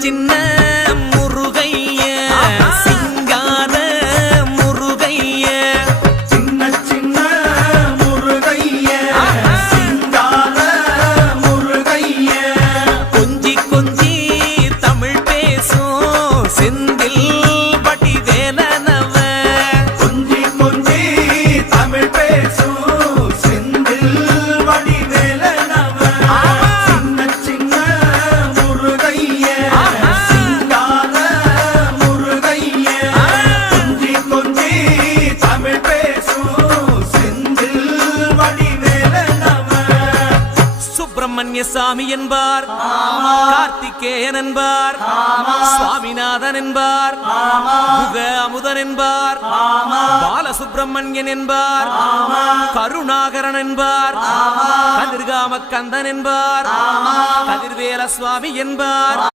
சின்ன முருகைய சிங்கார முருகைய சின்ன சின்ன முருகைய சிங்கார முருகைய கொஞ்சி கொஞ்சி தமிழ் பேசும் செந்தில் பட்டி வேலனவ கொஞ்சி கொஞ்சி தமிழ் பேசும் செந்தில் வடி வேலனவ சின்ன சின்ன முருகைய சிங்கார முருகைய கொஞ்சி கொஞ்சி தமிழ் பேசும் செந்தில் வடி வேலனவ சுப்பிரமணிய சாமி என்பார் கார்த்திகேயன் என்பார் சுவாமிநாதன் என்பார் முக அமுதன் என்பார் பாலசுப்பிரமணியன் என்பார் கருணாகரன் என்பார் கதிர்காம கந்தன் என்பார் கதிர்வேல சுவாமி என்பார்